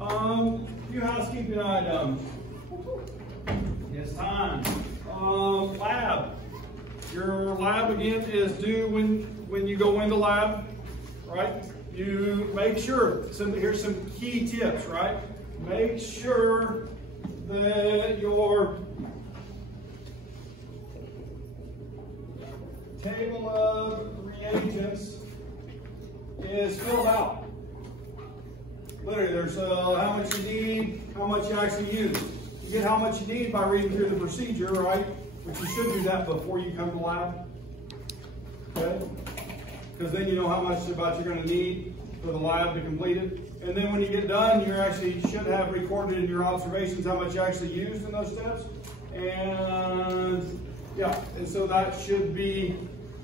Few housekeeping items. It's time. Lab. Your lab again is due when you go into lab, right? You make sure, here's some key tips, right? Make sure that your table of reagents is filled out. Literally, there's how much you need, how much you actually use. You get how much you need by reading through the procedure, right? But you should do that before you come to lab. Okay? Because then you know how much about you're going to need for the lab to complete it. And then when you get done, you actually should have recorded in your observations how much you actually used in those steps. And yeah, and so that should be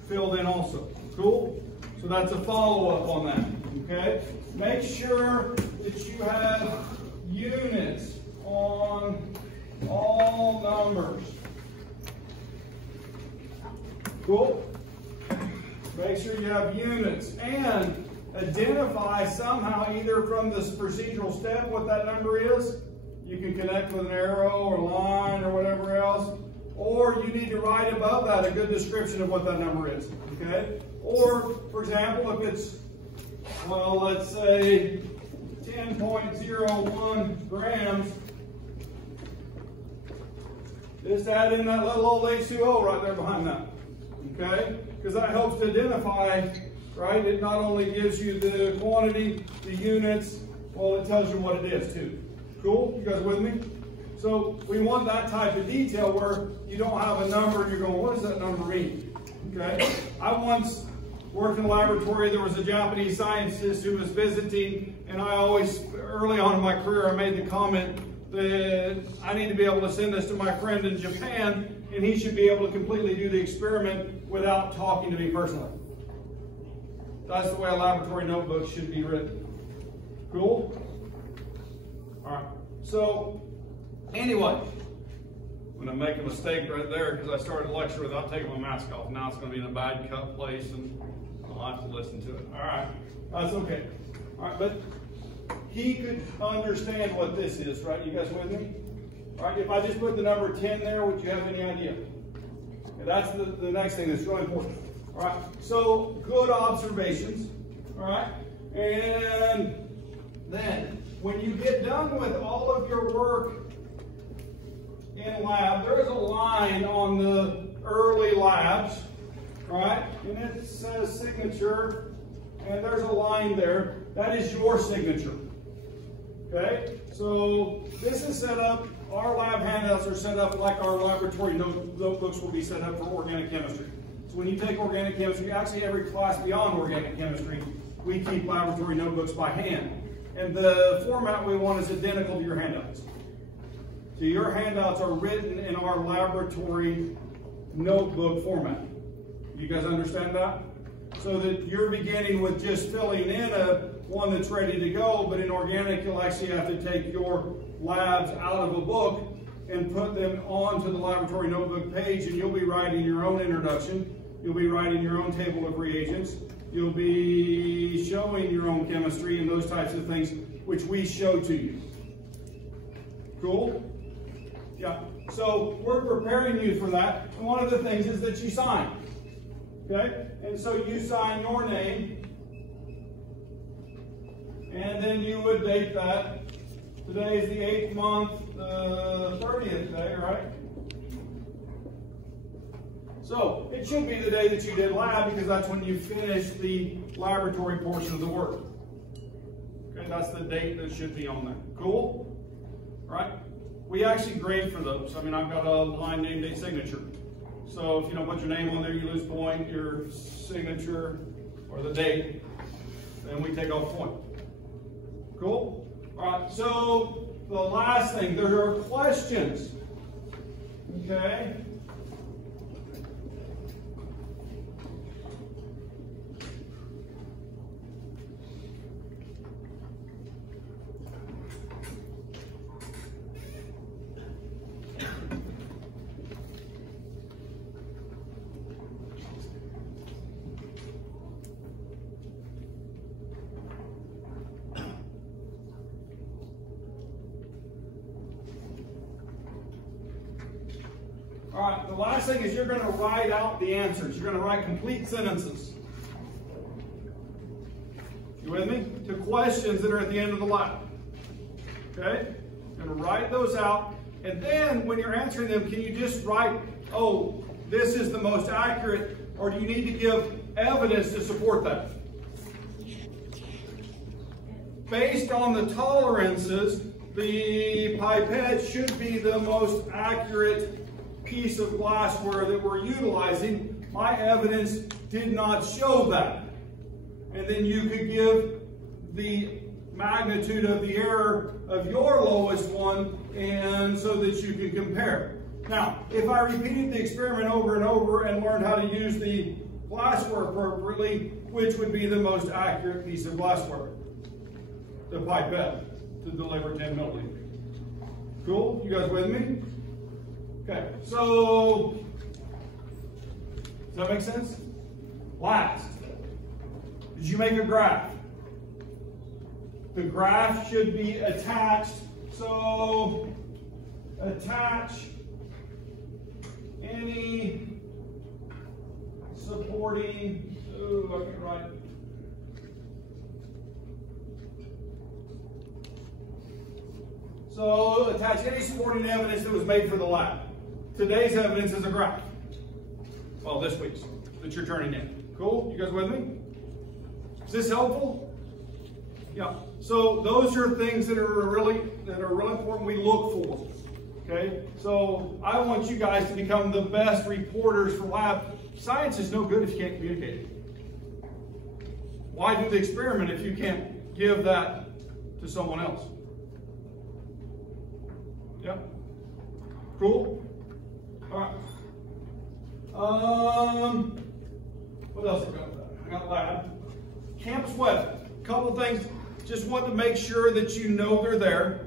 filled in also. Cool? So that's a follow-up on that. Okay? Make sure that you have units on all numbers. Cool? Make sure you have units and identify somehow either from this procedural step what that number is. You can connect with an arrow or line or whatever else. Or you need to write above that a good description of what that number is. Okay? Or, for example, if it's, well, let's say 10.01 grams, just add in that little old H2O right there behind that. Okay? Because that helps to identify, right? It not only gives you the quantity, the units, well, it tells you what it is too. Cool? You guys with me? So we want that type of detail where you don't have a number and you're going, what does that number mean? Okay? I once worked in a laboratory. There was a Japanese scientist who was visiting, and I always, early on in my career, I made the comment that I need to be able to send this to my friend in Japan, and he should be able to completely do the experiment without talking to me personally. That's the way a laboratory notebook should be written. Cool? All right. So, anyway, I'm going to make a mistake right there because I started the lecture without taking my mask off. Now it's going to be in a bad cut place, and I'll have to listen to it. All right. That's okay. All right, but he could understand what this is, right? You guys with me? All right, if I just put the number 10 there, would you have any idea? Okay, that's the next thing that's really important. All right, so good observations, all right? And then when you get done with all of your work in lab, there is a line on the early labs, all right? And it says signature, and there's a line there. That is your signature. Okay, so this is set up, our lab handouts are set up like our laboratory notebooks will be set up for organic chemistry. So when you take organic chemistry, actually every class beyond organic chemistry, we keep laboratory notebooks by hand. And the format we want is identical to your handouts. So your handouts are written in our laboratory notebook format. You guys understand that? So that you're beginning with just filling in one that's ready to go, but in organic, you'll actually have to take your labs out of a book and put them onto the laboratory notebook page, and you'll be writing your own introduction. You'll be writing your own table of reagents. You'll be showing your own chemistry and those types of things, which we show to you. Cool? Yeah. So we're preparing you for that. And one of the things is that you sign. Okay? And so you sign your name, and then you would date that. Today is the 8th month, the 30th day, right? So it should be the day that you did lab because that's when you finished the laboratory portion of the work. Okay, that's the date that should be on there. Cool? Right? We actually grade for those. I mean, I've got a line name, date, signature. So if you don't put your name on there, you lose point, your signature, or the date, then we take off point. Cool? All right, so the last thing, there are questions. Okay? All right, the last thing is you're going to write out the answers. You're going to write complete sentences. You with me? To questions that are at the end of the lab. Okay? You're going to write those out. And then when you're answering them, can you just write, oh, this is the most accurate, or do you need to give evidence to support that? Based on the tolerances, the pipette should be the most accurate piece of glassware that we're utilizing. My evidence did not show that. And then you could give the magnitude of the error of your lowest one, and so that you can compare. Now, if I repeated the experiment over and over and learned how to use the glassware appropriately, which would be the most accurate piece of glassware? The pipette to deliver 10 milliliters. Cool? You guys with me? Okay, so does that make sense? Last, did you make a graph? The graph should be attached, so attach any supporting, I can write. So attach any supporting evidence that was made for the lab. Today's evidence is a graph. Well, this week's that you're turning in. Cool? You guys with me? Is this helpful? Yeah. So those are things that are really important we look for. Okay? So I want you guys to become the best reporters for lab. Science is no good if you can't communicate it. Why do the experiment if you can't give that to someone else? Yeah? Cool? All right. What else I got? I got lab. Campus web. A couple things. Just want to make sure that you know they're there.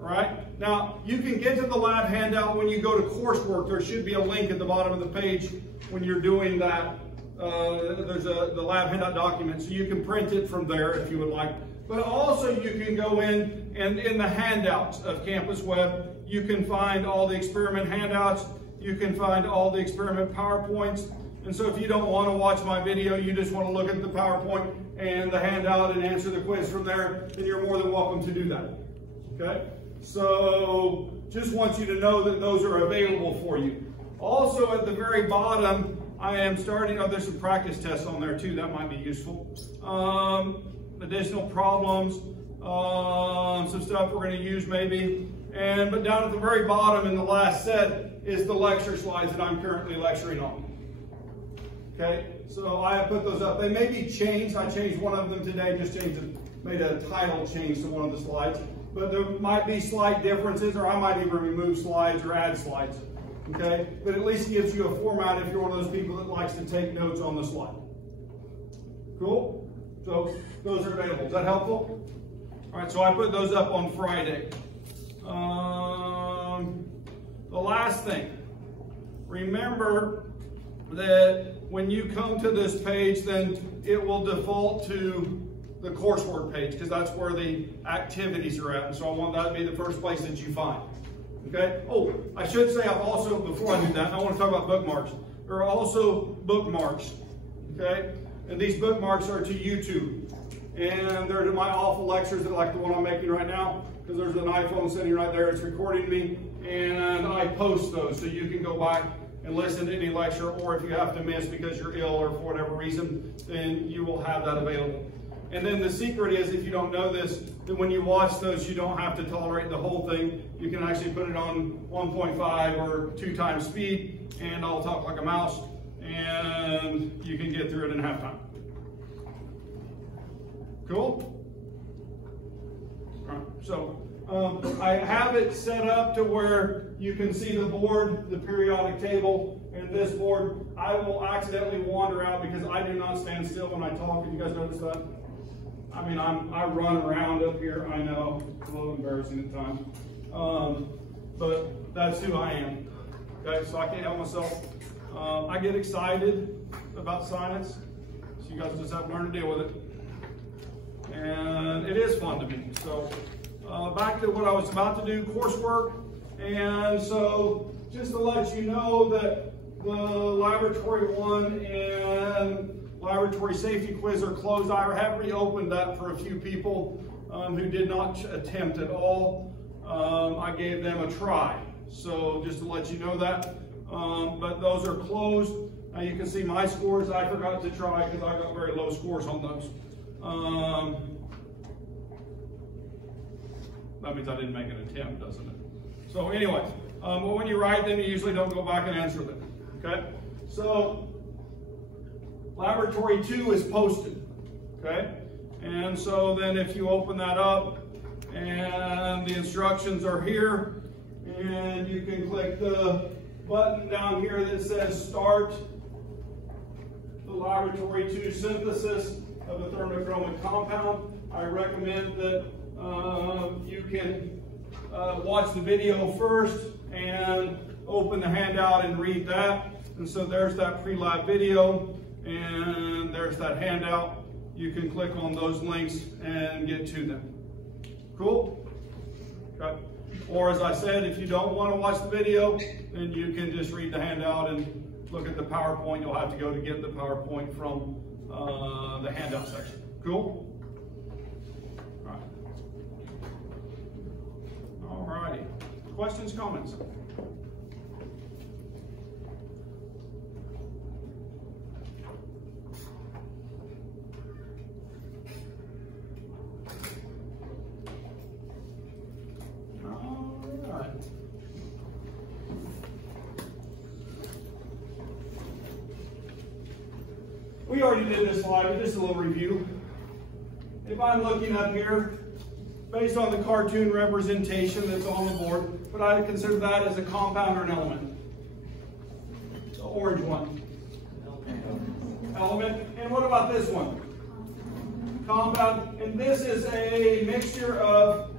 All right. Now, you can get to the lab handout when you go to coursework. There should be a link at the bottom of the page when you're doing that. There's the lab handout document, so you can print it from there if you would like. But also you can go in and in the handouts of Campus Web, you can find all the experiment handouts. You can find all the experiment PowerPoints. And so if you don't want to watch my video, you just want to look at the PowerPoint and the handout and answer the quiz from there, then you're more than welcome to do that. Okay? So just want you to know that those are available for you. Also at the very bottom, I am starting, there's some practice tests on there too, that might be useful. Additional problems, some stuff we're going to use maybe. But down at the very bottom in the last set is the lecture slides that I'm currently lecturing on. Okay, so I have put those up. They may be changed. I changed one of them today, made a title change to one of the slides. But there might be slight differences, or I might even remove slides or add slides. Okay, but at least gives you a format if you're one of those people that likes to take notes on the slide. Cool? So those are available. Is that helpful? All right, so I put those up on Friday. The last thing, remember that when you come to this page, then it will default to the coursework page because that's where the activities are at. And so I want that to be the first place that you find. Okay? Oh, I should say I've also, before I do that, I want to talk about bookmarks. There are also bookmarks. Okay? And these bookmarks are to YouTube. And they're to my awful lectures, like the one I'm making right now, because there's an iPhone sitting right there, it's recording me, and I post those so you can go back and listen to any lecture, or if you have to miss because you're ill or for whatever reason, then you will have that available. And then the secret is, if you don't know this, that when you watch those, you don't have to tolerate the whole thing. You can actually put it on 1.5 or 2 times speed, and I'll talk like a mouse, and you can get through it in half time. Cool? All right, so I have it set up to where you can see the board, the periodic table, and this board. I will accidentally wander out because I do not stand still when I talk. Have you guys noticed that? I mean, I run around up here. I know, it's a little embarrassing at times. But that's who I am. Okay, so I can't help myself. I get excited about science, so you guys just have to learn to deal with it. And it is fun to me. So back to what I was about to do, coursework. And so just to let you know that the Laboratory 1 and Laboratory Safety Quiz are closed. I have reopened that for a few people who did not attempt at all. I gave them a try. So just to let you know that. But those are closed. Now you can see my scores. I forgot to try because I got very low scores on those. That means I didn't make an attempt, doesn't it? So anyway, but when you write them, you usually don't go back and answer them. Okay? So Laboratory 2 is posted. Okay? And so then if you open that up, and the instructions are here, and you can click the button down here that says Start the Laboratory 2 synthesis of a thermochromic compound. I recommend that you can watch the video first and open the handout and read that. And so there's that pre-lab video, and there's that handout. You can click on those links and get to them. Cool? Okay. Or as I said, if you don't want to watch the video, then you can just read the handout and look at the PowerPoint. You'll have to go to get the PowerPoint from the handout section. Cool? All righty. Questions, comments? We already did this slide, but just a little review. If I'm looking up here, based on the cartoon representation that's on the board, but I consider that as a compound or an element. The orange one. Element. And what about this one? Compound. And this is a mixture of,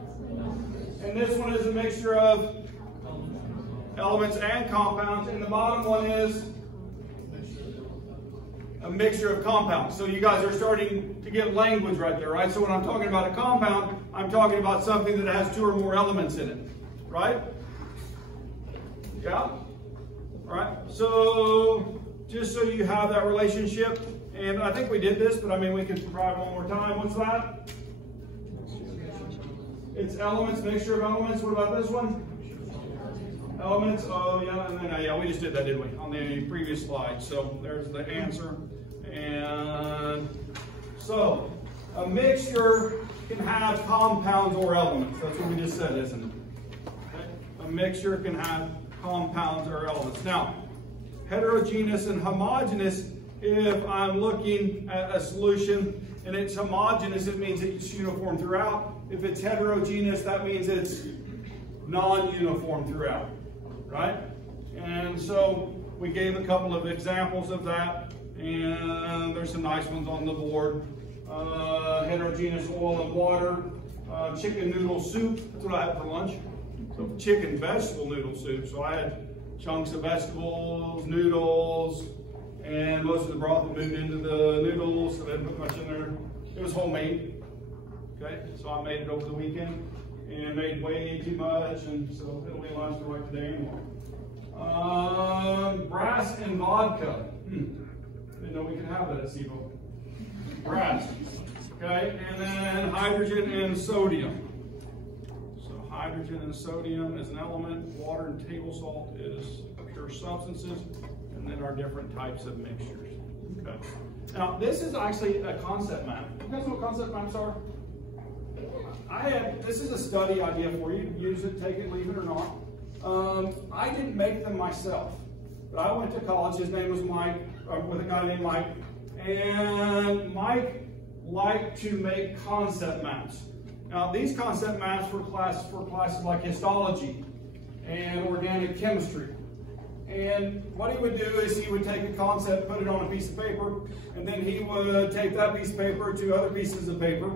and this one is a mixture of elements and compounds. And the bottom one is a mixture of compounds. So you guys are starting to get language right there, right? So when I'm talking about a compound, I'm talking about something that has two or more elements in it, right? Yeah? All right, so just so you have that relationship, and I think we did this, but I mean, we could try one more time. What's that? It's elements, mixture of elements. What about this one? Elements, oh yeah, and then yeah, we just did that, didn't we, on the previous slide. So there's the answer. And so a mixture can have compounds or elements. That's what we just said, isn't it? Okay. A mixture can have compounds or elements. Now, heterogeneous and homogeneous, if I'm looking at a solution and it's homogeneous, it means it's uniform throughout. If it's heterogeneous, that means it's non-uniform throughout. Right? And so we gave a couple of examples of that, and there's some nice ones on the board. Heterogeneous oil and water, chicken noodle soup, that's what I had for lunch. So chicken vegetable noodle soup. So I had chunks of vegetables, noodles, and most of the broth had moved into the noodles, so they didn't put much in there. It was homemade. Okay, so I made it over the weekend. And made way too much, and so it'll be lunch for like today and tomorrow. Brass and vodka. Didn't know we could have that at SIVO. Brass. Okay, and then hydrogen and sodium. So hydrogen and sodium is an element. Water and table salt is pure substances, and then our different types of mixtures. Okay. Now this is actually a concept map. You guys know what concept maps are? This is a study idea for you. Use it, take it, leave it or not. I didn't make them myself, but I went to college. His name was Mike, with a guy named Mike. And Mike liked to make concept maps. Now these concept maps were for classes like histology and organic chemistry. And what he would do is he would take a concept, put it on a piece of paper, and then he would take that piece of paper to other pieces of paper.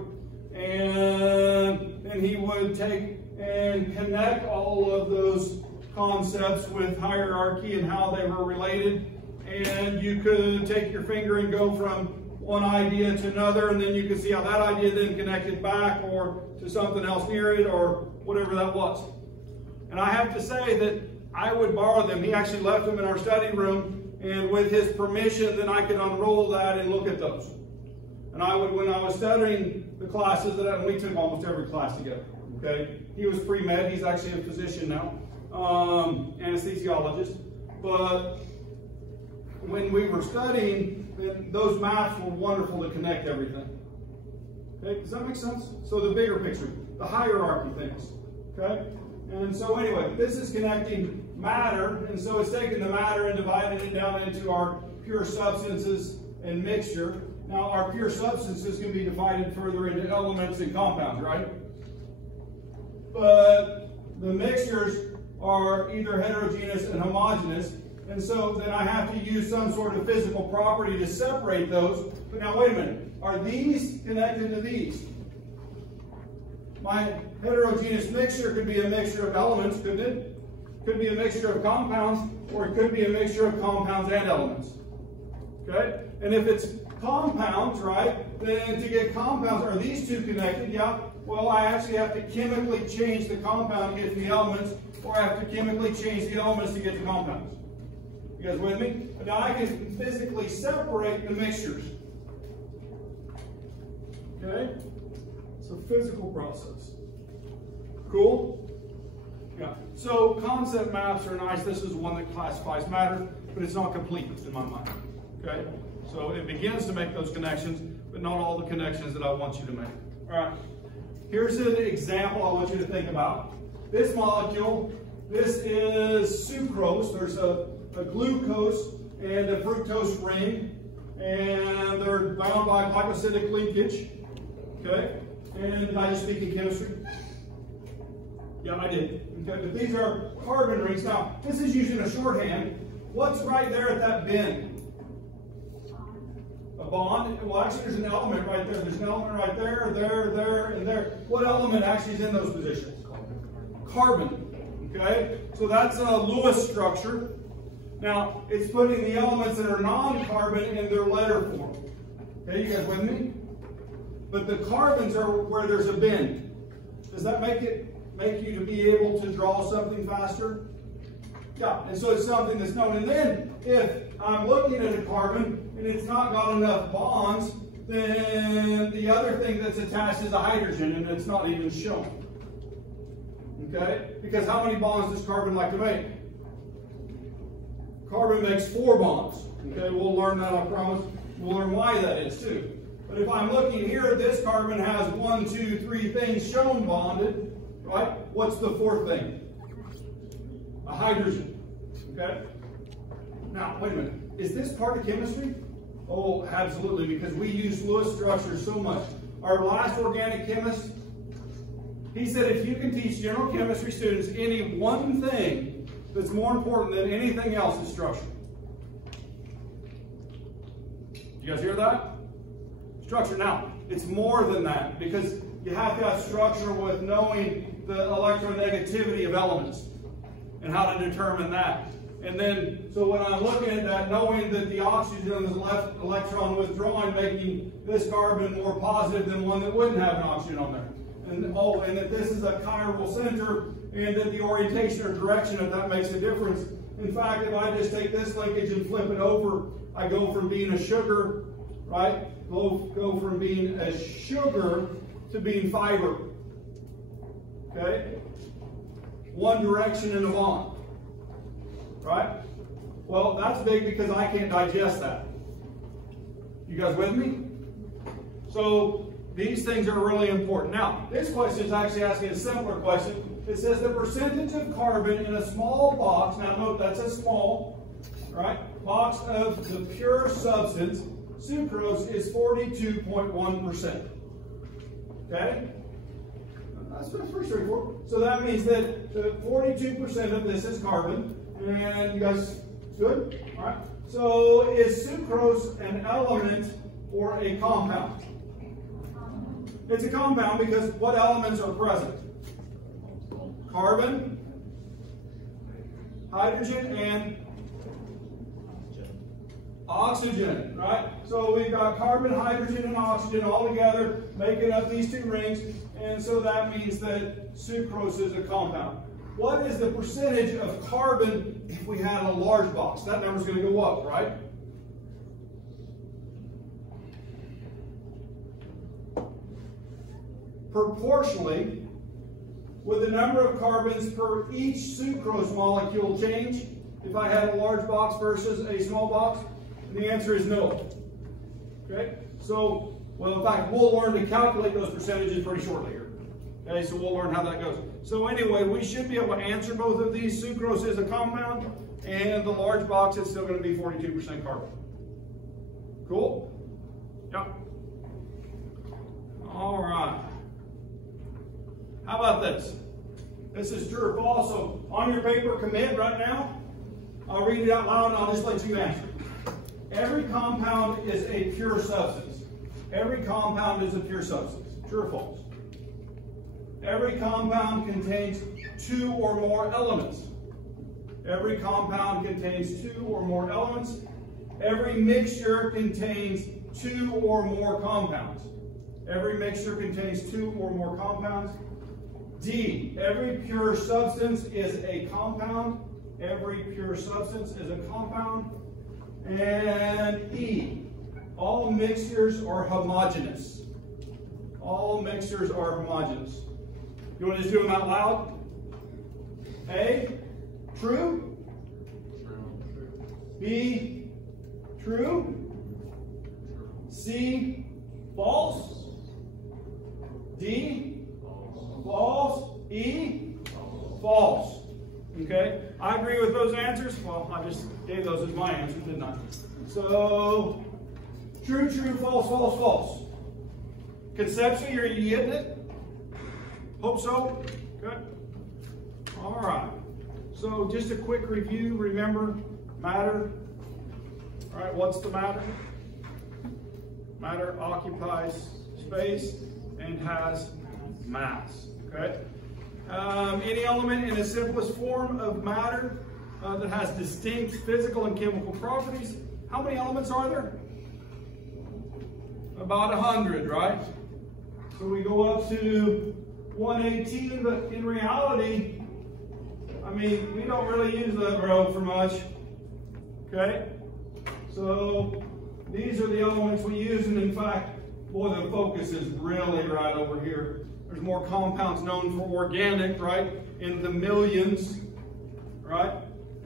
And then he would take and connect all of those concepts with hierarchy and how they were related. And you could take your finger and go from one idea to another, and then you could see how that idea then connected back or to something else near it or whatever that was. And I have to say that I would borrow them. He actually left them in our study room, and with his permission, then I could unroll that and look at those. And I would, when I was studying the classes, and we took almost every class together, okay? He was pre-med, he's actually a physician now, anesthesiologist. But when we were studying, then those maps were wonderful to connect everything. Okay, does that make sense? So the bigger picture, the hierarchy things, okay? And so anyway, this is connecting matter, and so it's taking the matter and dividing it down into our pure substances and mixture. Now, our pure substances can be divided further into elements and compounds, right? But the mixtures are either heterogeneous and homogeneous, and so then I have to use some sort of physical property to separate those. But now, wait a minute. Are these connected to these? My heterogeneous mixture could be a mixture of elements, couldn't it? Could be a mixture of compounds, or it could be a mixture of compounds and elements. Okay? And if it's compounds, right, then to get compounds, are these two connected? Yeah. Well, I actually have to chemically change the compound to get to the elements, or I have to chemically change the elements to get the compounds. You guys with me? Now I can physically separate the mixtures. Okay? It's a physical process. Cool? Yeah. So concept maps are nice. This is one that classifies matter, but it's not complete in my mind. Okay? So it begins to make those connections, but not all the connections that I want you to make. All right. Here's an example I want you to think about. This molecule, this is sucrose. There's a glucose and a fructose ring, and they're bound by glycosidic linkage. Okay? And did I just speak in chemistry? Yeah, I did. Okay, but these are carbon rings. Now, this is using a shorthand. What's right there at that bend? A bond? Well, actually, there's an element right there. There's an element right there, there, and there. What element actually is in those positions? Carbon. Okay? So that's a Lewis structure. Now, it's putting the elements that are non-carbon in their letter form. Okay, you guys with me? But the carbons are where there's a bend. Does that make you to be able to draw something faster? Yeah, and so it's something that's known. And then, if I'm looking at a carbon and it's not got enough bonds, then the other thing that's attached is a hydrogen, and it's not even shown. Okay? Because how many bonds does carbon like to make? Carbon makes 4 bonds. Okay, we'll learn that, I promise. We'll learn why that is too. But if I'm looking here, this carbon has 1, 2, 3 things shown bonded, right? What's the 4th thing? A hydrogen. Okay? Now, wait a minute. Is this part of chemistry? Oh, absolutely, because we use Lewis structures so much. Our last organic chemist, he said if you can teach general chemistry students any one thing that's more important than anything else is structure. You guys hear that? Structure. Now, it's more than that, because you have to have structure with knowing the electronegativity of elements and how to determine that. And then, so when I'm looking at that, knowing that the oxygen is left electron withdrawing, making this carbon more positive than one that wouldn't have an oxygen on there. And and that this is a chiral center, and that the orientation or direction of that makes a difference. In fact, if I just take this linkage and flip it over, I go from being a sugar, right? Go from being a sugar to being fiber. Okay? One direction in a bond. Right? Well, that's big because I can't digest that. You guys with me? So these things are really important. Now, this question is actually asking a simpler question. It says the percentage of carbon in a small box, now note that's a small, right, box of the pure substance, sucrose, is 42.1%. Okay? That's pretty straightforward. So that means that 42% of this is carbon. And you guys good? All right. So is sucrose an element or a compound? It's a compound because what elements are present? Carbon, hydrogen, and oxygen, right? So we've got carbon, hydrogen, and oxygen all together making up these 2 rings, and so that means that sucrose is a compound. what is the percentage of carbon if we had a large box? That number's going to go up, right? Proportionally, would the number of carbons per each sucrose molecule change if I had a large box versus a small box? And the answer is no. Okay? So, well, in fact, we'll learn to calculate those percentages pretty shortly here. Okay, so we'll learn how that goes. So anyway, we should be able to answer both of these. Sucrose is a compound, and the large box is still going to be 42% carbon. Cool? Yep. All right. How about this? This is true or false. So on your paper, commit right now. I'll read it out loud and I'll just let you answer. Every compound is a pure substance. Every compound is a pure substance. True or false? Every compound contains two or more elements. Every compound contains two or more elements. Every mixture contains two or more compounds. Every mixture contains two or more compounds. D, every pure substance is a compound. Every pure substance is a compound. And E, all mixtures are homogeneous. All mixtures are homogeneous. You want to just do them out loud? A, true. B, true. C, false. D, false. E, false. Okay? I agree with those answers. Well, I just gave those as my answers, didn't I? So, true, true, false, false, false. Conceptually, are you getting it? Hope so. Good. All right. So, just a quick review. Remember, matter. All right, what's the matter? Matter occupies space and has mass. Okay? Any element in the simplest form of matter that has distinct physical and chemical properties. How many elements are there? About 100, right? So we go up to 118, but in reality, I mean, we don't really use that row for much. Okay? So these are the elements we use, and in fact, boy, the focus is really right over here. There's more compounds known for organic, right, in the millions, right?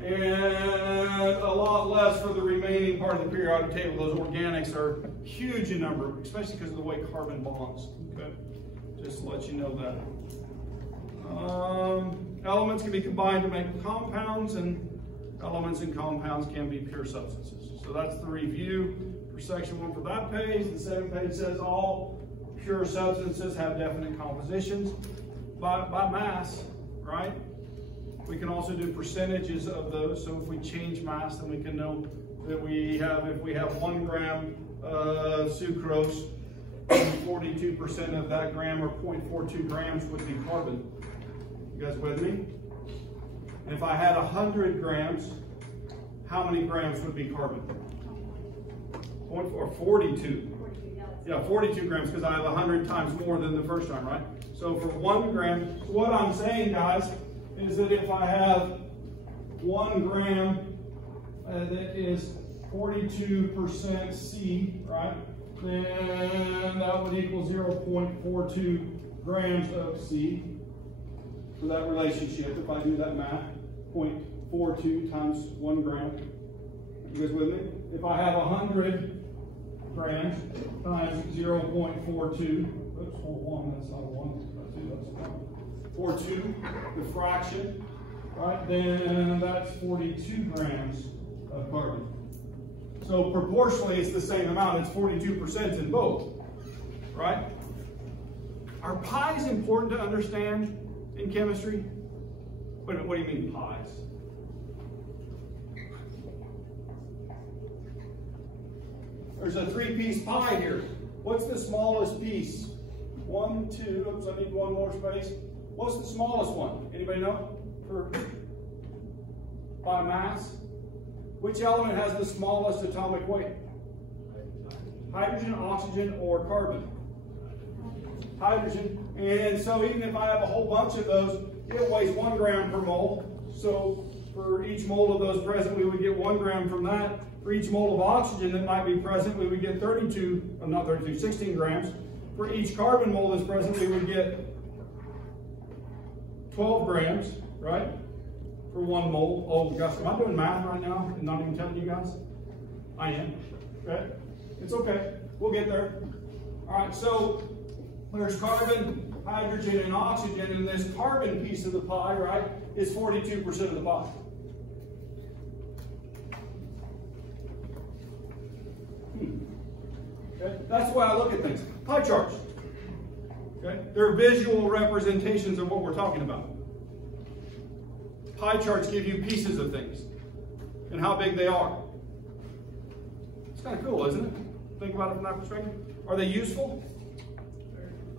And a lot less for the remaining part of the periodic table. Those organics are huge in number, especially because of the way carbon bonds, okay? Just to let you know that. Elements can be combined to make compounds, and elements and compounds can be pure substances. So that's the review for section 1 for that page. The second page says all pure substances have definite compositions by mass, right? We can also do percentages of those. So if we change mass, then we can know that if we have 1 gram of sucrose, 42% of that gram, or 0.42 grams, would be carbon. You guys with me? And if I had 100 grams, how many grams would be carbon? 42. Yeah, 42 grams, because I have 100 times more than the first time, right? So for 1 gram, so what I'm saying, guys, is that if I have 1 gram that is 42% C, right, then that would equal 0.42 grams of C for that relationship. If I do that math, 0.42 times 1 gram. You guys with me? If I have 100 grams times 0.42, oops, 1, that's not a 1, that's 2, that's 1. 42, the fraction, right? Then that's 42 grams of carbon. So proportionally, it's the same amount. It's 42% in both, right? Are pies important to understand in chemistry? What do you mean pies? There's a 3-piece pie here. What's the smallest piece? 1, 2, oops, I need 1 more space. What's the smallest one? Anybody know? By mass? Which element has the smallest atomic weight? Hydrogen, oxygen, or carbon? Hydrogen. And so even if I have a whole bunch of those, it weighs 1 gram per mole. So for each mole of those present, we would get 1 gram from that. For each mole of oxygen that might be present, we would get 16 grams. For each carbon mole that's present, we would get 12 grams, right? For 1 mole. Oh gosh, am I doing math right now and not even telling you guys? I am. Okay? It's okay. We'll get there. All right, so there's carbon, hydrogen, and oxygen, and this carbon piece of the pie, right, is 42% of the pie. Okay? That's the way I look at things. Pie charts. Okay? They're visual representations of what we're talking about. Pie charts give you pieces of things and how big they are. It's kind of cool, isn't it? Think about it from that perspective. Are they useful?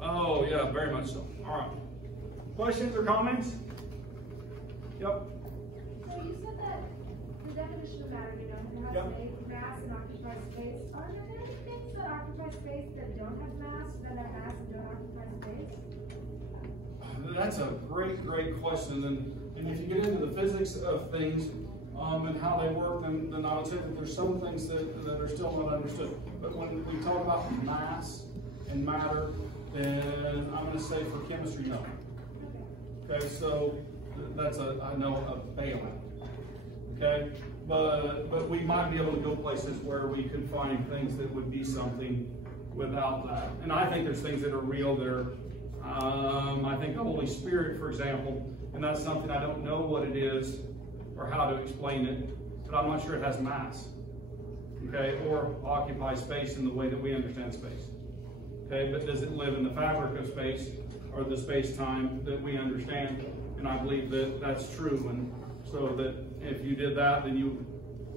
Oh, yeah, very much so. All right. Questions or comments? Yep. So you said that the definition of matter, it has a mass and occupied space. Are there any things that occupy space that don't have mass, that have mass and don't occupy space? That's a great question. And if you get into the physics of things and how they work, then I would say that there's some things that are still not understood. But when we talk about mass and matter, then I'm going to say for chemistry, no. Okay, so that's I know a bailout. Okay, but we might be able to go places where we could find things that would be something without that. And I think there's things that are real that are, I think the Holy Spirit, for example, and that's something I don't know what it is or how to explain it, but I'm not sure it has mass, okay, or occupies space in the way that we understand space. Okay, but does it live in the fabric of space or the space-time that we understand? And I believe that that's true, and so that if you did that, then you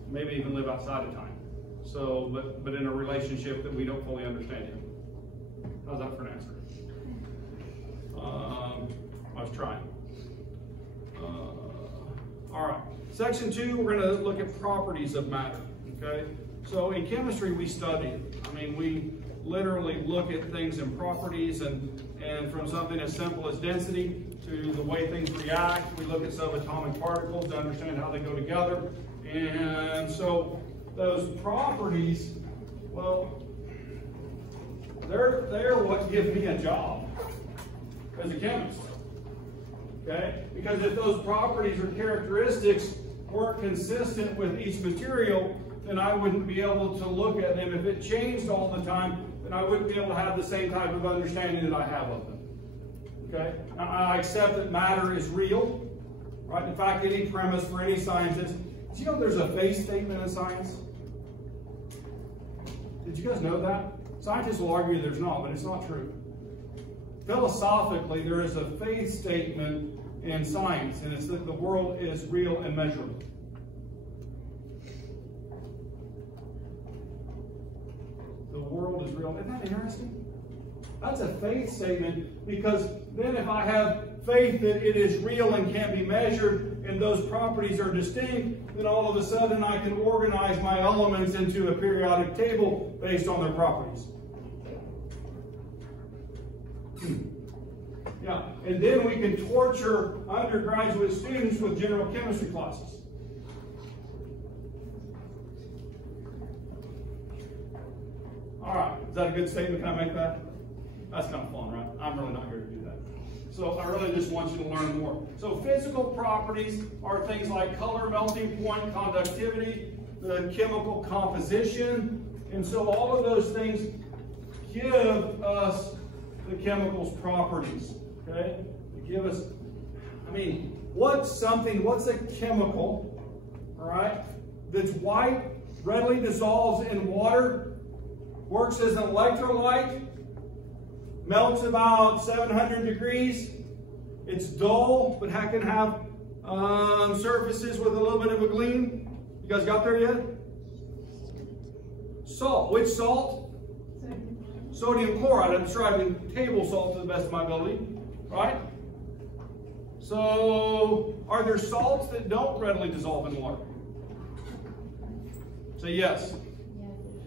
maybe even live outside of time. So, but in a relationship that we don't fully understand yet. How's that for an answer? I was trying. All right, section 2, we're going to look at properties of matter. Okay, so in chemistry we study it. I mean, we literally look at things in properties, and from something as simple as density to the way things react. We look at subatomic particles to understand how they go together. And so those properties, well, they're what give me a job as a chemist. Okay? Because if those properties or characteristics weren't consistent with each material, then I wouldn't be able to look at them. If it changed all the time, then I wouldn't be able to have the same type of understanding that I have of them. Okay? Now, I accept that matter is real. Right? In fact, any premise for any scientist, do you know there's a faith statement in science? Did you guys know that? Scientists will argue there's not, but it's not true. Philosophically, there is a faith statement in science, and it's that the world is real and measurable. The world is real. Isn't that interesting? That's a faith statement, because then if I have faith that it is real and can be measured and those properties are distinct, then all of a sudden I can organize my elements into a periodic table based on their properties. Yeah, and then we can torture undergraduate students with general chemistry classes. All right, is that a good statement? Can I make that? That's kind of fun, right? I'm really not here to do that. So I really just want you to learn more. So physical properties are things like color, melting point, conductivity, the chemical composition. And so all of those things give us the chemical's properties. Okay? They give us, I mean, what's a chemical, all right, that's white, readily dissolves in water, works as an electrolyte, melts about 700 degrees. It's dull, but can have surfaces with a little bit of a gleam. You guys got there yet? Salt. Which salt? Sodium chloride. I'm describing table salt to the best of my ability. Right? So, are there salts that don't readily dissolve in water? Say yes.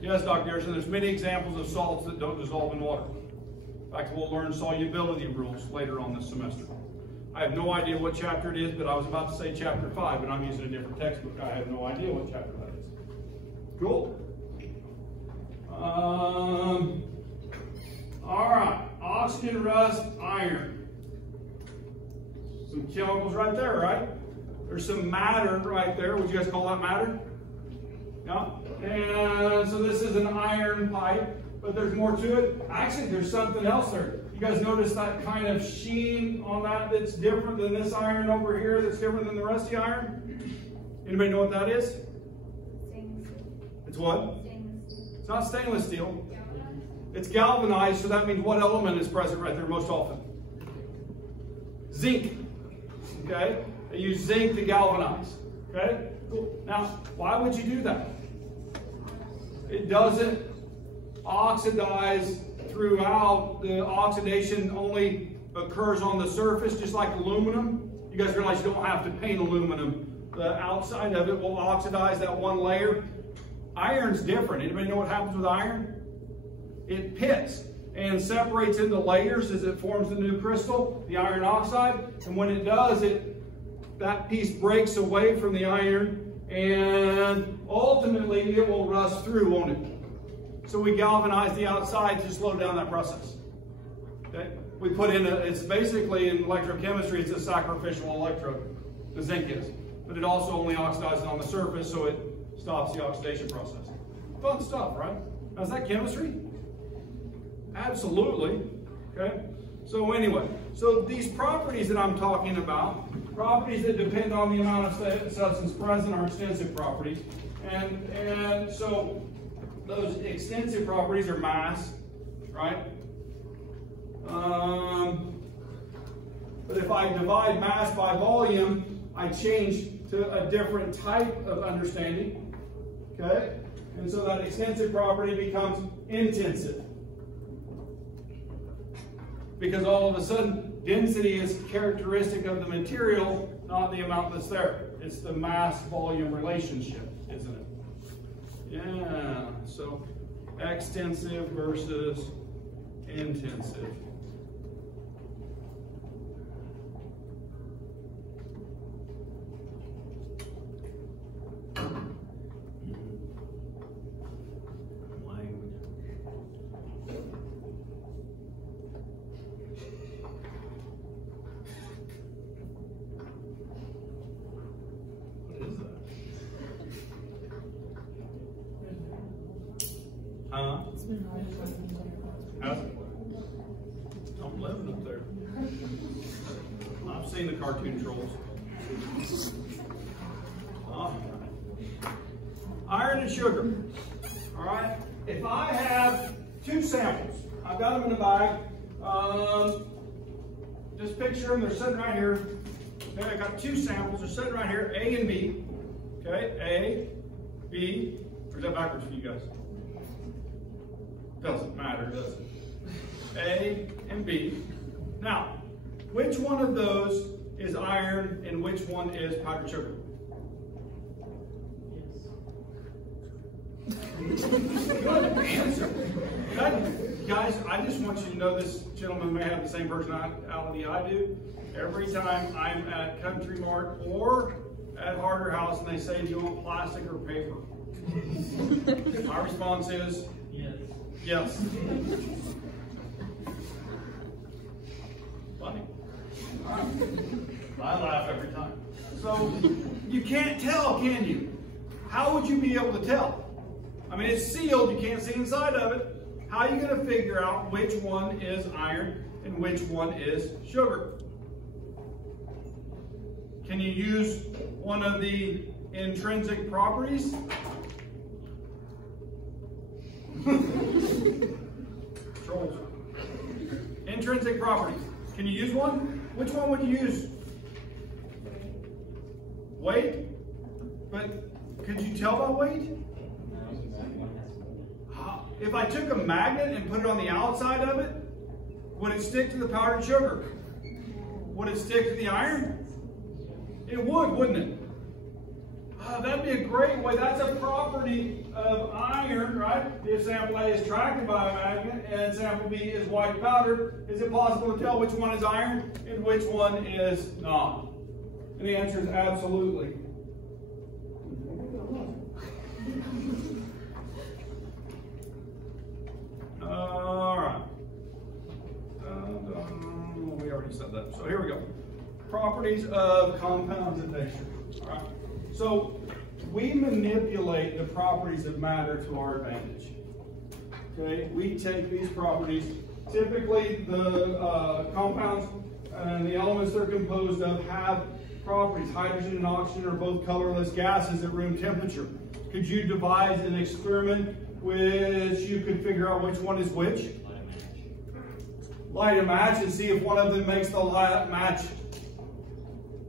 Yes, Dr. Harrison. There's many examples of salts that don't dissolve in water. In fact, we'll learn solubility rules later on this semester. I have no idea what chapter it is, but I was about to say chapter 5, but I'm using a different textbook. I have no idea what chapter that is. Cool? All right, oxygen, rust, iron. Some chemicals right there, right? There's some matter right there. Would you guys call that matter? Yeah. And so this is an iron pipe, but there's more to it. Actually, there's something else there. You guys notice that kind of sheen on that that's different than this iron over here, that's different than the rusty iron? Anybody know what that is? Stainless steel. It's what? Stainless steel. It's not stainless steel. Galvanized. It's galvanized, so that means what element is present right there most often? Zinc. Okay? They use zinc to galvanize. Okay? Cool. Now, why would you do that? It doesn't oxidize throughout. The oxidation only occurs on the surface, just like aluminum. You guys realize you don't have to paint aluminum. The outside of it will oxidize that one layer. Iron's different. Anybody know what happens with iron? It pits and separates into layers as it forms the new crystal, the iron oxide. And when it does, that piece breaks away from the iron, and ultimately it will rust through, won't it? So we galvanize the outside to slow down that process. Okay? We put in it's basically in electrochemistry, it's a sacrificial electrode, the zinc is. But it also only oxidizes on the surface, so it stops the oxidation process. Fun stuff, right? Now, is that chemistry? Absolutely. Okay? So anyway, so these properties that I'm talking about, properties that depend on the amount of substance present, are extensive properties. And so those extensive properties are mass, right? But if I divide mass by volume, I change to a different type of understanding, okay? And so that extensive property becomes intensive. Because all of a sudden, density is characteristic of the material, not the amount that's there. It's the mass-volume relationship, isn't it? Yeah, so extensive versus intensive. I'm living up there. I've seen the cartoon trolls. Iron and sugar. All right. If I have two samples, I've got them in a bag. Just picture them. They're sitting right here. Okay, I got two samples. They're sitting right here, A and B. Okay, A, B. Or is that backwards for you guys? Doesn't matter, does it? A and B. Now, which one of those is iron and which one is powdered sugar? Good answer. Guys, I just want you to know this gentleman may have the same personality I do. Every time I'm at Country Mart or at Harder House and they say, do you want plastic or paper? My response is, yes. Funny. I laugh every time. So you can't tell, can you? How would you be able to tell? I mean, it's sealed. You can't see inside of it. How are you going to figure out which one is iron and which one is sugar? Can you use one of the intrinsic properties? Trolls. Intrinsic properties. Can you use one? Which one would you use? Weight? But could you tell by weight? If I took a magnet and put it on the outside of it, would it stick to the powdered sugar? Would it stick to the iron? It would, wouldn't it? That'd be a great way. That's a property of iron, right? If sample A is tracked by a magnet and sample B is white powder, is it possible to tell which one is iron and which one is not? And the answer is absolutely. All right. We already said that. So here we go. Properties of compounds and mixtures. All right. So we manipulate the properties of matter to our advantage. Okay. We take these properties. Typically, the compounds and the elements they're composed of have properties. Hydrogen and oxygen are both colorless gases at room temperature. Could you devise an experiment which you could figure out which one is which? Light a match and see if one of them makes the light match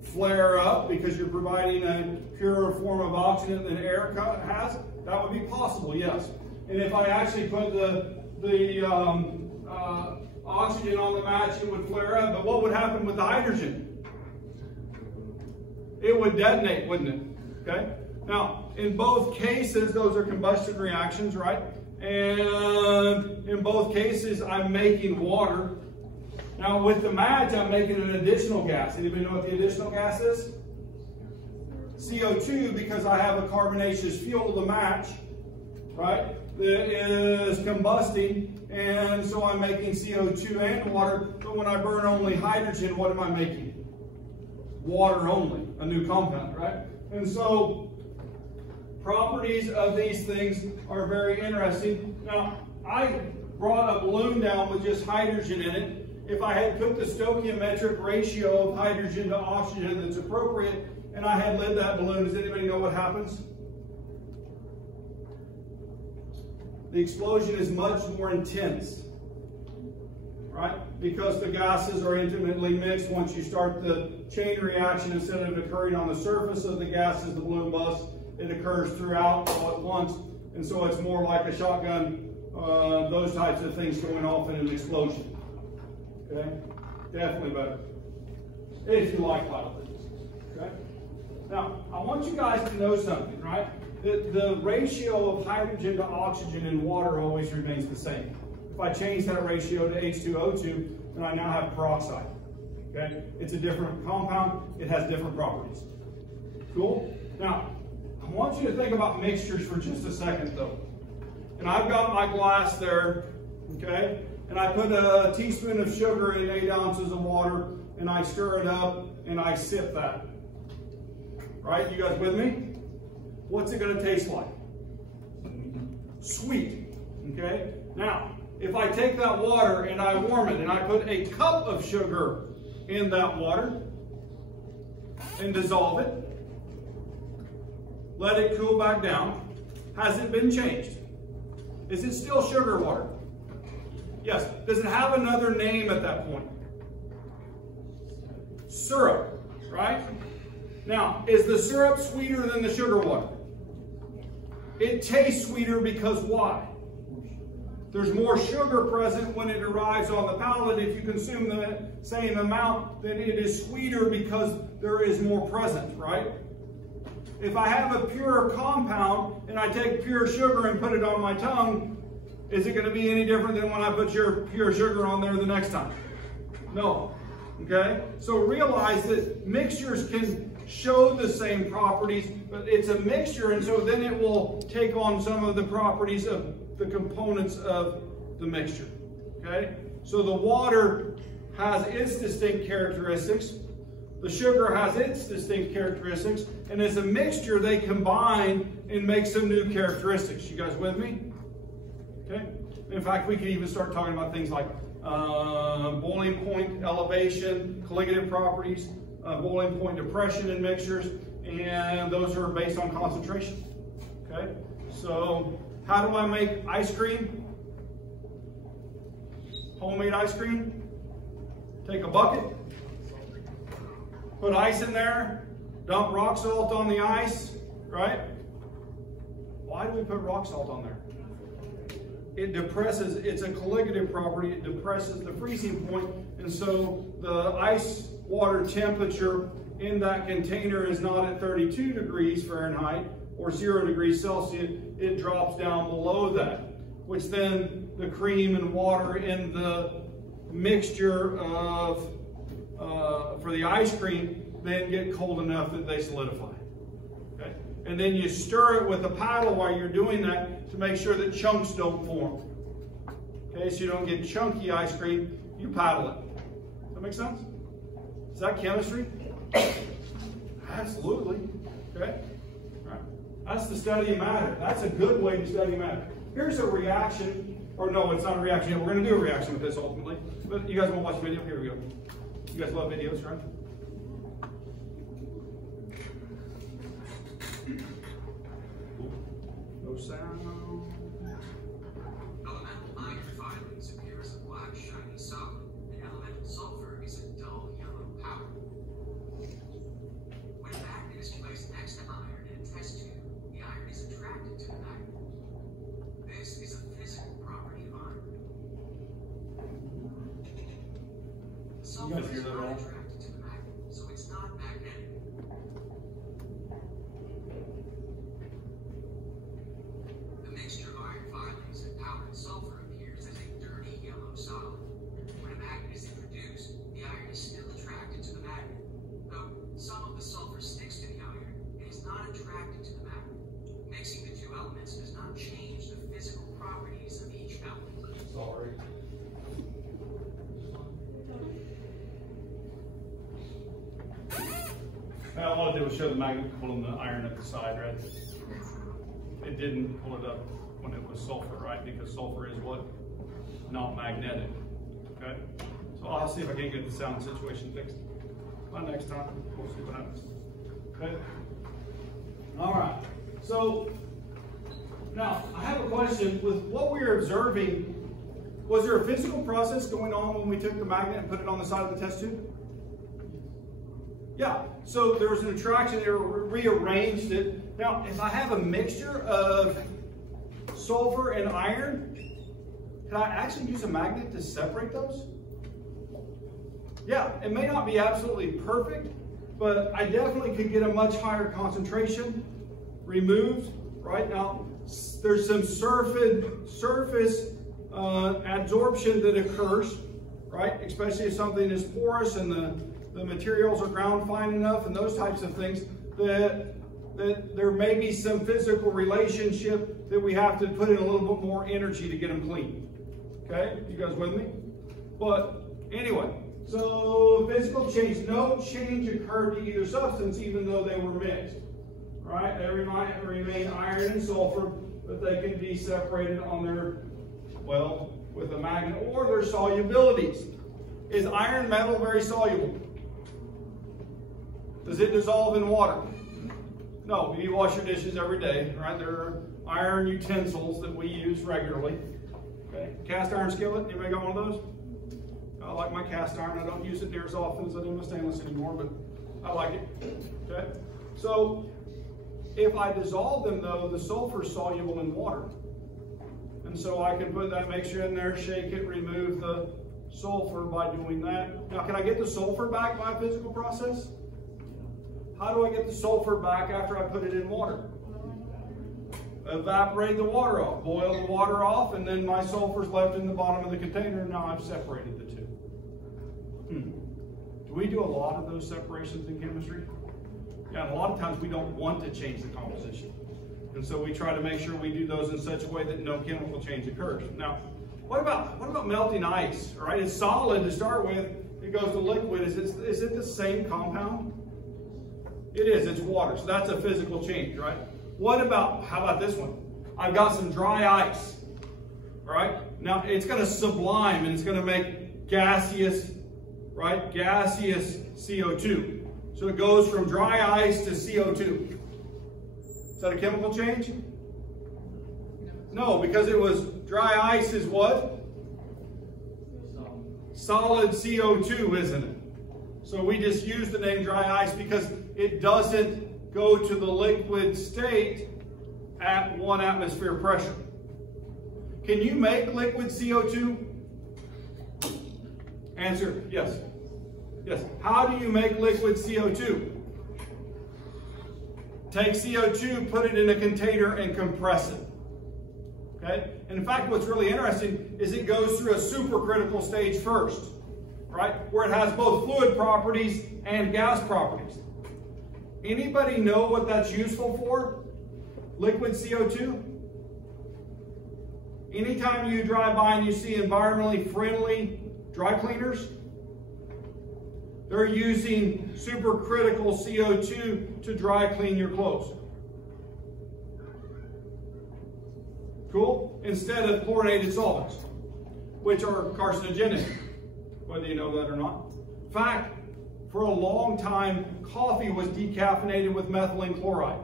flare up because you're providing a purer form of oxygen than air has. That would be possible, yes. And if I actually put the oxygen on the match, it would flare up. But what would happen with the hydrogen? It would detonate, wouldn't it? Okay. Now, in both cases, those are combustion reactions, right? And in both cases, I'm making water. Now, with the match, I'm making an additional gas. Anybody know what the additional gas is? CO2, because I have a carbonaceous fuel, the match, right? That is combusting, and so I'm making CO2 and water. But when I burn only hydrogen, what am I making? Water only, a new compound, right? And so, properties of these things are very interesting. Now, I brought a balloon down with just hydrogen in it. If I had put the stoichiometric ratio of hydrogen to oxygen that's appropriate, and I had lit that balloon, does anybody know what happens? The explosion is much more intense, right? Because the gases are intimately mixed. Once you start the chain reaction, instead of occurring on the surface of the gases, the balloon busts, it occurs throughout all at once. And so it's more like a shotgun, those types of things going off in an explosion. Okay? Definitely better. If you like loud things. Okay? Now, I want you guys to know something, right? The ratio of hydrogen to oxygen in water always remains the same. If I change that ratio to H2O2, then I now have peroxide. Okay? It's a different compound. It has different properties. Cool? Now, I want you to think about mixtures for just a second, though. And I've got my glass there, okay? And I put a teaspoon of sugar in 8 ounces of water, and I stir it up, and I sip that. Right? You guys with me? What's it going to taste like? Sweet. Okay? Now, if I take that water and I warm it, and I put a cup of sugar in that water, and dissolve it, let it cool back down, has it been changed? Is it still sugar water? Yes. Does it have another name at that point? Syrup, right? Now, is the syrup sweeter than the sugar water? It tastes sweeter because why? There's more sugar present when it arrives on the palate. If you consume the same amount, then it is sweeter because there is more present, right? If I have a pure compound and I take pure sugar and put it on my tongue, is it going to be any different than when I put your pure sugar on there the next time? No. Okay? So realize that mixtures can show the same properties, but it's a mixture, and so then it will take on some of the properties of the components of the mixture. Okay? So the water has its distinct characteristics. The sugar has its distinct characteristics, and as a mixture, they combine and make some new characteristics. You guys with me? Okay. In fact, we could even start talking about things like boiling point elevation, colligative properties, boiling point depression in mixtures, and those are based on concentration. Okay. So, how do I make ice cream? Homemade ice cream? Take a bucket. Put ice in there, dump rock salt on the ice, right? Why do we put rock salt on there? It depresses, it's a colligative property, it depresses the freezing point, and so the ice water temperature in that container is not at 32 degrees Fahrenheit or 0 degrees Celsius, it drops down below that, which then the cream and water in the mixture of for the ice cream then get cold enough that they solidify. Okay? And then you stir it with a paddle while you're doing that to make sure that chunks don't form. Okay, so you don't get chunky ice cream, you paddle it. Does that make sense? Is that chemistry? Absolutely. Okay? All right. That's the study of matter. That's a good way to study matter. Here's a reaction, or no, it's not a reaction yet. We're going to do a reaction with this ultimately. But you guys want to watch a video? Here we go. You guys love videos, right? No sound. Elemental iron filings appear as a black, shiny solid, and elemental sulfur is a dull yellow powder. When a magnet is placed next to iron in a test tube, the iron is attracted to the magnet. This is a physical property of iron. Sulfur is not attracted to the magnet, so it's not magnetic. The mixture of iron filings and powdered sulfur appears as a dirty yellow solid. When a magnet is introduced, the iron is still attracted to the magnet. Though some of the sulfur sticks to the iron, it is not attracted to the magnet. Mixing the two elements does not change the physical properties of each element. Sorry. Now, all I did was show the magnet pulling the iron at the side, right? It didn't pull it up when it was sulfur, right? Because sulfur is what? Not magnetic. Okay? So I'll see if I can get the sound situation fixed. By next time, we'll see what happens. Okay? All right. So now I have a question. With what we are observing, was there a physical process going on when we took the magnet and put it on the side of the test tube? Yeah, so there was an attraction, they rearranged it. Now, if I have a mixture of sulfur and iron, can I actually use a magnet to separate those? Yeah, it may not be absolutely perfect, but I definitely could get a much higher concentration removed. Right now, there's some surface adsorption that occurs, right? Especially if something is porous and the materials are ground fine enough and those types of things, that there may be some physical relationship that we have to put in a little bit more energy to get them clean. Okay, you guys with me? But anyway, so physical change, no change occurred to either substance even though they were mixed. Right, they remain iron and sulfur, but they can be separated on their, well, with a magnet or their solubilities. Is iron metal very soluble? Does it dissolve in water? No, you wash your dishes every day, right? There are iron utensils that we use regularly. Okay, cast iron skillet, anybody got one of those? I like my cast iron. I don't use it near as often as I do my stainless anymore, but I like it. Okay, so if I dissolve them though, the sulfur is soluble in water. And so I can put that mixture in there, shake it, remove the sulfur by doing that. Now, can I get the sulfur back by a physical process? How do I get the sulfur back after I put it in water? Evaporate the water off, boil the water off, and then my sulfur's left in the bottom of the container, and now I've separated the two. Do we do a lot of those separations in chemistry? Yeah, and a lot of times we don't want to change the composition. And so we try to make sure we do those in such a way that no chemical change occurs. Now, what about melting ice, right? It's solid to start with, it goes to liquid. Is it the same compound? It is, it's water, so that's a physical change, right? What about, how about this one? I've got some dry ice, right? Now, it's gonna sublime and it's gonna make gaseous, right? Gaseous CO2. So it goes from dry ice to CO2. Is that a chemical change? No, because it was dry ice is what? Solid CO2, isn't it? So we just use the name dry ice because it doesn't go to the liquid state at 1 atmosphere pressure. Can you make liquid CO2? Answer, yes. Yes. How do you make liquid CO2? Take CO2, put it in a container, and compress it. Okay? And in fact, what's really interesting is it goes through a supercritical stage first, right? Where it has both fluid properties and gas properties. Anybody know what that's useful for? Liquid CO2? Anytime you drive by and you see environmentally friendly dry cleaners, they're using supercritical CO2 to dry clean your clothes. Cool? Instead of chlorinated solvents, which are carcinogenic, whether you know that or not. In fact, for a long time, coffee was decaffeinated with methylene chloride.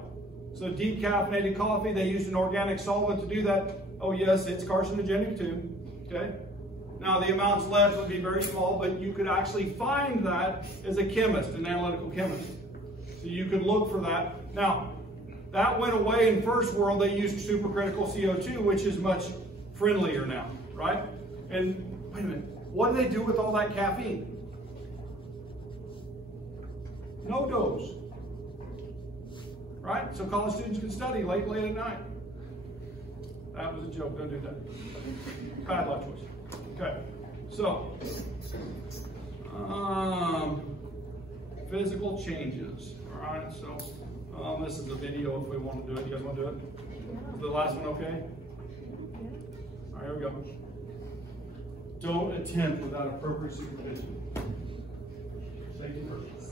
So decaffeinated coffee, they used an organic solvent to do that. Oh yes, it's carcinogenic too, okay? Now the amounts left would be very small, but you could actually find that as a chemist, an analytical chemist. So you could look for that. Now, that went away in first world. They used supercritical CO2, which is much friendlier now, right? And wait a minute, what do they do with all that caffeine? No dose, right? So college students can study late at night. That was a joke, don't do that. Bad life choice. Okay, so, physical changes, all right? So, this is the video if we want to do it. You guys want to do it? Is the last one okay? All right, here we go. Don't attempt without appropriate supervision. Safety first.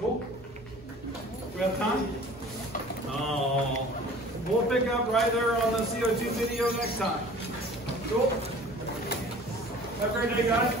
Cool? We have time? Oh. We'll pick up right there on the CO2 video next time. Cool? Have a great day, guys.